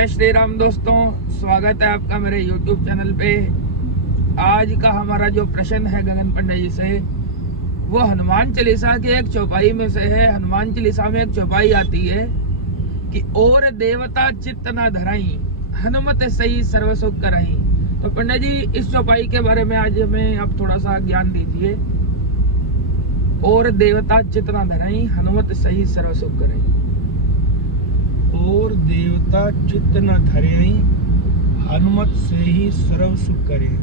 श्री राम दोस्तों, स्वागत है आपका मेरे YouTube चैनल पे। आज का हमारा जो प्रश्न है गगन पंडित जी से, वो हनुमान चालीसा के एक चौपाई में से है। हनुमान चालीसा में एक चौपाई आती है कि और देवता चित्त न धराई, हनुमत सही सर्व सुख कराई। तो पंडित जी, इस चौपाई के बारे में आज हमें आप थोड़ा सा ज्ञान दीजिए। और देवता चित्त न धराई, हनुमत सही सर्व सुख कराई। और देवता चित्त न धरें, हनुमत से ही सर्व सुख करें।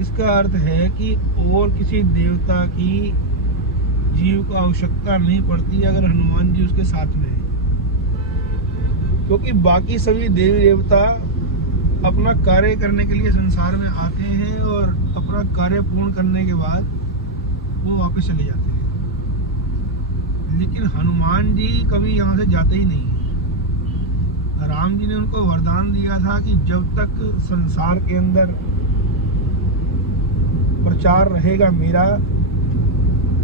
इसका अर्थ है कि और किसी देवता की जीव को आवश्यकता नहीं पड़ती अगर हनुमान जी उसके साथ में है, क्योंकि बाकी सभी देवी देवता अपना कार्य करने के लिए संसार में आते हैं और अपना कार्य पूर्ण करने के बाद वो वापस चले जाते हैं। लेकिन हनुमान जी कभी यहाँ से जाते ही नहीं है। राम जी ने उनको वरदान दिया था कि जब तक संसार के अंदर प्रचार रहेगा मेरा,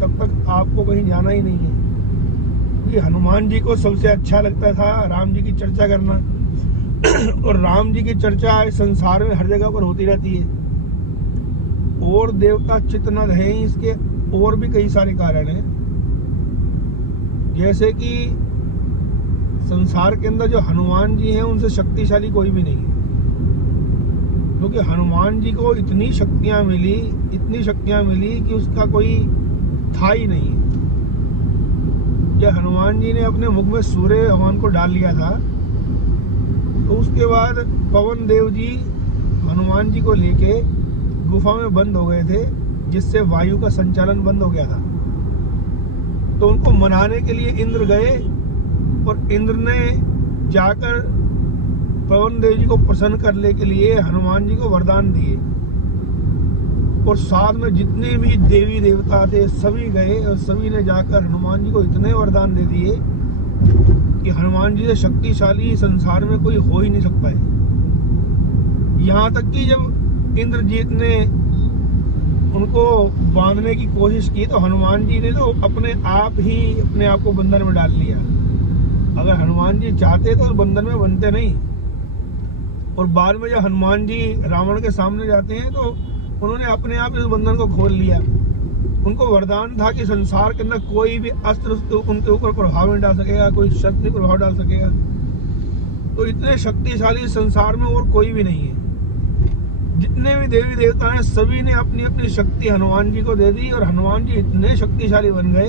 तब तक आपको कहीं जाना ही नहीं है। कि हनुमान जी को सबसे अच्छा लगता था राम जी की चर्चा करना, और राम जी की चर्चा संसार में हर जगह पर होती रहती है। और देवता चित्त न रहे, इसके और भी कई सारे कारण हैं। जैसे कि संसार के अंदर जो हनुमान जी हैं उनसे शक्तिशाली कोई भी नहीं है, क्योंकि हनुमान जी को इतनी शक्तियां मिली कि उसका कोई था ही नहीं है। जब हनुमान जी ने अपने मुख में सूर्य भगवान को डाल लिया था, तो उसके बाद पवन देव जी हनुमान जी को लेके गुफा में बंद हो गए थे, जिससे वायु का संचालन बंद हो गया था। तो उनको मनाने के लिए इंद्र गए, और इंद्र ने जाकर पवन देव जी को प्रसन्न करने के लिए हनुमान जी को वरदान दिए। और साथ में जितने भी देवी देवता थे सभी गए, और सभी ने जाकर हनुमान जी को इतने वरदान दे दिए कि हनुमान जी से शक्तिशाली संसार में कोई हो ही नहीं सकता है। यहाँ तक कि जब इंद्रजीत ने उनको बांधने की कोशिश की, तो हनुमान जी ने तो अपने आप को बंधन में डाल लिया। अगर हनुमान जी चाहते तो बंधन में बनते नहीं। और बाद में जब हनुमान जी रावण के सामने जाते हैं, तो उन्होंने अपने आप इस बंधन को खोल लिया। उनको वरदान था कि संसार के अंदर कोई भी अस्त्र उनके ऊपर प्रभाव नहीं डाल सकेगा, कोई शक्ति प्रभाव डाल सकेगा। तो इतने शक्तिशाली संसार में और कोई भी नहीं है। जितने भी देवी देवता हैं सभी ने अपनी अपनी शक्ति हनुमान जी को दे दी, और हनुमान जी इतने शक्तिशाली बन गए।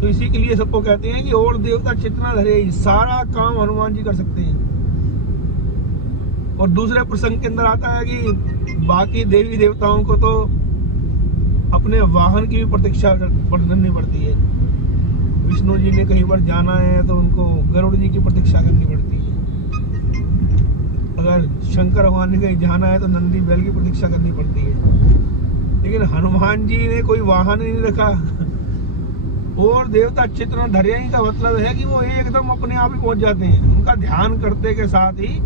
तो इसी के लिए सबको कहते हैं कि और देवता चित्त न धरे, सारा काम हनुमान जी कर सकते हैं। और दूसरे प्रसंग के अंदर आता है कि बाकी देवी देवताओं को तो अपने वाहन की भी प्रतीक्षा करनी पड़ती है। विष्णु जी ने कहीं पर जाना है तो उनको गरुड़ जी की प्रतीक्षा करनी पड़ती है। अगर शंकर भगवान ने कहीं जाना है तो नंदी बैल की प्रतीक्षा करनी पड़ती है। लेकिन हनुमान जी ने कोई वाहन नहीं रखा। और देवता चित्त न धरे का मतलब है कि वो एकदम अपने आप ही पहुंच जाते हैं। उनका ध्यान करते के साथ ही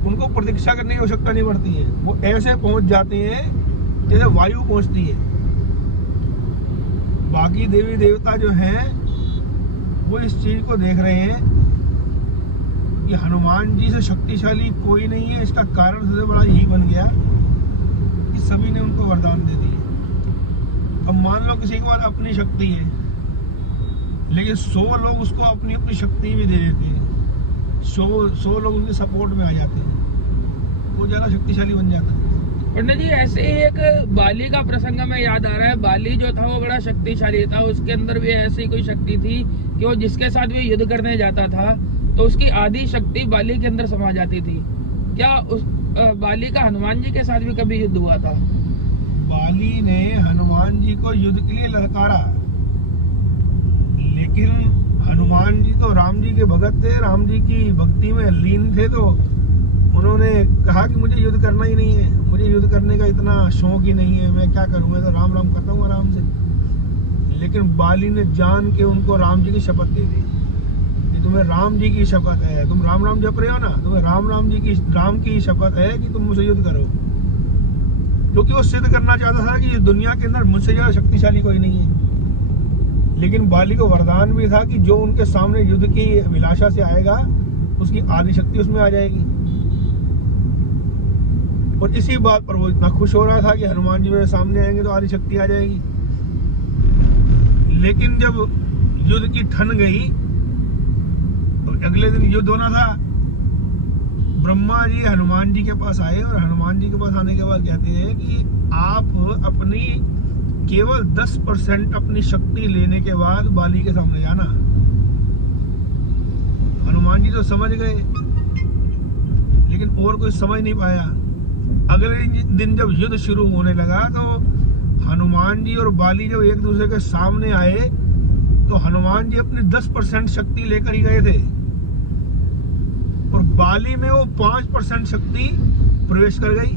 उनको प्रतीक्षा करने की आवश्यकता नहीं पड़ती है। वो ऐसे पहुंच जाते हैं जैसे वायु पहुंचती है। बाकी देवी देवता जो हैं वो इस चीज को देख रहे हैं कि हनुमान जी से शक्तिशाली कोई नहीं है। इसका कारण सबसे बड़ा यही बन गया कि सभी ने उनको वरदान दे दिए। अब मान लो किसी के पास अपनी शक्ति है, लेकिन 100 लोग उसको अपनी अपनी शक्ति भी दे देते हैं। 100 लोग उनके सपोर्ट में आ जाते हैं, वो ज्यादा शक्तिशाली बन जाता है। पंडित जी, ऐसे ही एक बाली का प्रसंग में याद आ रहा है। बाली जो था वो बड़ा शक्तिशाली था। उसके अंदर भी ऐसी कोई शक्ति थी कि वो जिसके साथ भी युद्ध करने जाता था तो उसकी आधी शक्ति बाली के अंदर समा जाती थी। क्या उस बाली का हनुमान जी के साथ भी कभी युद्ध हुआ था? बाली ने हनुमान जी को युद्ध के लिए ललकारा, लेकिन हनुमान जी तो राम जी के भगत थे, राम जी की भक्ति में लीन थे। तो उन्होंने कहा कि मुझे युद्ध करना ही नहीं है, मुझे युद्ध करने का इतना शौक ही नहीं है, मैं क्या करूँ, मैं तो राम राम करता हूँ आराम से। लेकिन बाली ने जान के उनको राम जी की शपथ दे दी कि तुम्हें राम जी की शपथ है, तुम राम राम जप रहे हो ना, तुम्हें राम की शपथ है कि तुम मुझसे युद्ध करो। क्योंकि वो सिद्ध करना चाहता था कि इस दुनिया के अंदर मुझसे ज्यादा शक्तिशाली कोई नहीं है। लेकिन बाली को वरदान भी था कि जो उनके सामने युद्ध की अभिलाषा से आएगा उसकी आदि शक्ति उसमें आ जाएगी। और इसी बात पर वो इतना खुश हो रहा था कि हनुमान जी मेरे सामने आएंगे तो आदि शक्ति आ जाएगी। लेकिन जब युद्ध की ठन गई तो अगले दिन युद्ध होना था। ब्रह्मा जी हनुमान जी के पास आए और हनुमान जी के पास आने के बाद कहते हैं कि आप अपनी केवल 10% अपनी शक्ति लेने के बाद बाली के सामने जाना। हनुमान जी तो समझ गए, लेकिन और कोई समझ नहीं पाया। अगले दिन जब युद्ध शुरू होने लगा तो हनुमान जी और बाली जब एक दूसरे के सामने आए तो हनुमान जी अपनी 10% शक्ति लेकर ही गए थे और बाली में वो 5% शक्ति प्रवेश कर गई।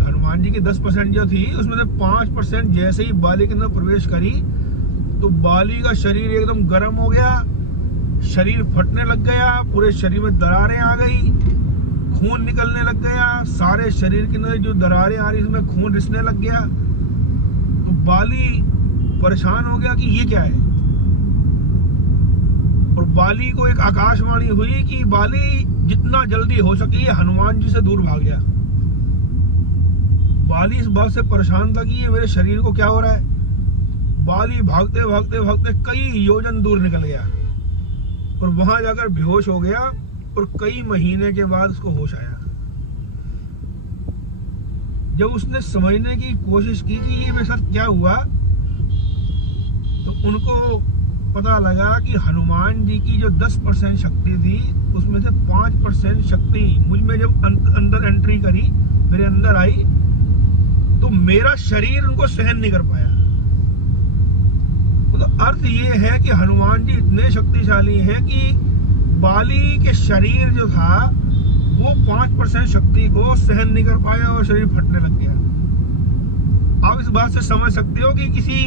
हनुमान जी की 10% जो थी उसमें से 5% जैसे ही बाली के अंदर प्रवेश करी तो बाली का शरीर एकदम गर्म हो गया, शरीर फटने लग गया, पूरे शरीर में दरारें आ गई, खून निकलने लग गया, सारे शरीर के अंदर जो दरारें आ रही उसमें खून रिसने लग गया। तो बाली परेशान हो गया कि ये क्या है। और बाली को एक आकाशवाणी हुई कि बाली जितना जल्दी हो सके हनुमान जी से दूर भाग गया। बाली इस बात से परेशान था कि ये मेरे शरीर को क्या हो रहा है। बाली भागते भागते भागते कई योजन दूर निकल गया और वहां जाकर बेहोश हो गया और कई महीने के बाद उसको होश आया। जब उसने समझने की कोशिश की कि ये मेरे साथ क्या हुआ तो उनको पता लगा कि हनुमान जी की जो 10% शक्ति थी उसमें से 5% शक्ति मुझ में जब अंदर एंट्री करी, मेरे अंदर आई तो मेरा शरीर उनको सहन नहीं कर पाया। तो अर्थ ये है कि हनुमान जी इतने शक्तिशाली हैं कि बाली के शरीर जो था वो 5% शक्ति को सहन नहीं कर पाया और शरीर फटने लग गया। आप इस बात से समझ सकते हो कि किसी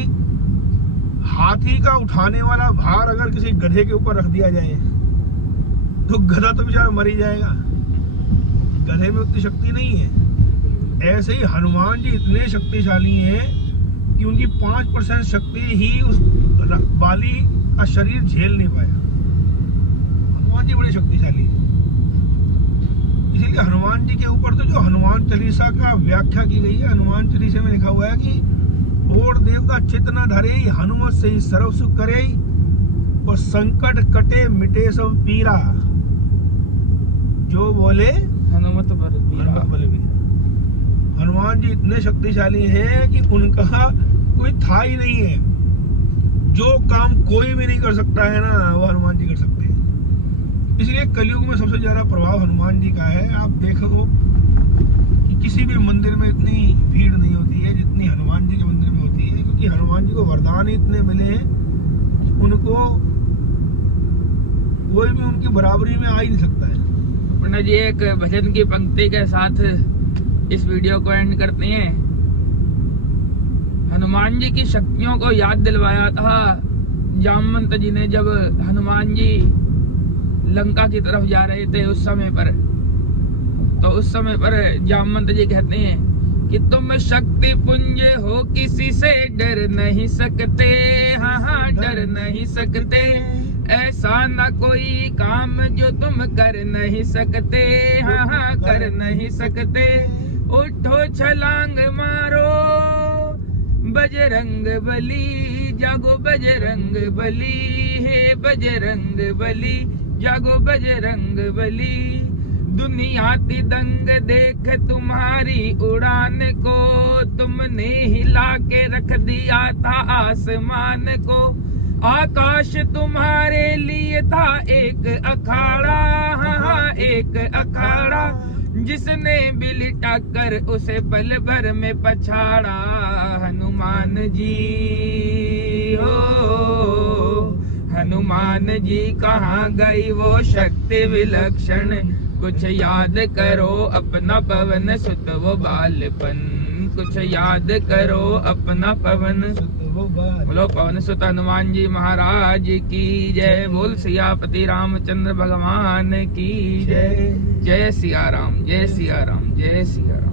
हाथी का उठाने वाला भार अगर किसी गधे के ऊपर रख दिया जाए तो गधा तो बेचारा मर ही जाएगा, गधे में उतनी शक्ति नहीं है। ऐसे ही हनुमान जी इतने शक्तिशाली हैं कि उनकी 5% शक्ति ही उस बाली का शरीर झेल नहीं पाया। हनुमान जी बड़े शक्तिशाली हैं। इसीलिए हनुमान जी के ऊपर तो जो हनुमान चालीसा का व्याख्या की गई है, हनुमान चालीसा में लिखा हुआ है कि और देवता चितना धरे हनुमत से ही सर्व सुख करे और संकट कटे मिटे सब पीरा। जो बोले हनुमत बलवीर। हनुमान जी इतने शक्तिशाली हैं कि उनका कोई था ही नहीं है। जो काम कोई भी नहीं कर सकता है ना वो हनुमान जी कर सकते हैं। इसलिए कलयुग में सबसे ज्यादा प्रभाव हनुमान जी का है। आप देखो कि किसी भी मंदिर में इतनी भीड़ नहीं होती है जितनी हनुमान जी के मंदिर में होती है, क्योंकि हनुमान जी को वरदान इतने मिले हैं उनको कोई भी उनकी बराबरी में आ ही नहीं सकता है। पंडित जी एक भजन की पंक्ति के साथ इस वीडियो को एंड करते हैं। हनुमान जी की शक्तियों को याद दिलवाया था जामवंत जी ने जब हनुमान जी लंका की तरफ जा रहे थे उस समय पर। तो उस समय पर जामवंत जी कहते हैं कि तुम शक्ति पुंज हो किसी से डर नहीं सकते, हाँ हाँ डर नहीं सकते। ऐसा न कोई काम जो तुम कर नहीं सकते, हाँ हाँ कर नहीं सकते। उठो छलांग मारो बजरंग बली, जागो बजरंग बली, हे बजरंग बली, जागो बजरंग बली। दुनिया की दंग देख तुम्हारी उड़ान को, तुमने हिला के रख दिया था आसमान को। आकाश तुम्हारे लिए था एक अखाड़ा, हाँ हाँ एक अखाड़ा। जिसने भी लिटा कर उसे पल भर में पछाड़ा। हनुमान जी हो, हनुमान जी कहाँ गई वो शक्ति विलक्षण। कुछ याद करो अपना पवन सुत वो बालपन, कुछ याद करो अपना पवन सुत वो बालपन। बोलो पवन सुत हनुमान जी महाराज की जय। बोल सियापति रामचंद्र भगवान की जय। जय सिया राम, जय सिया राम, जय सिया राम।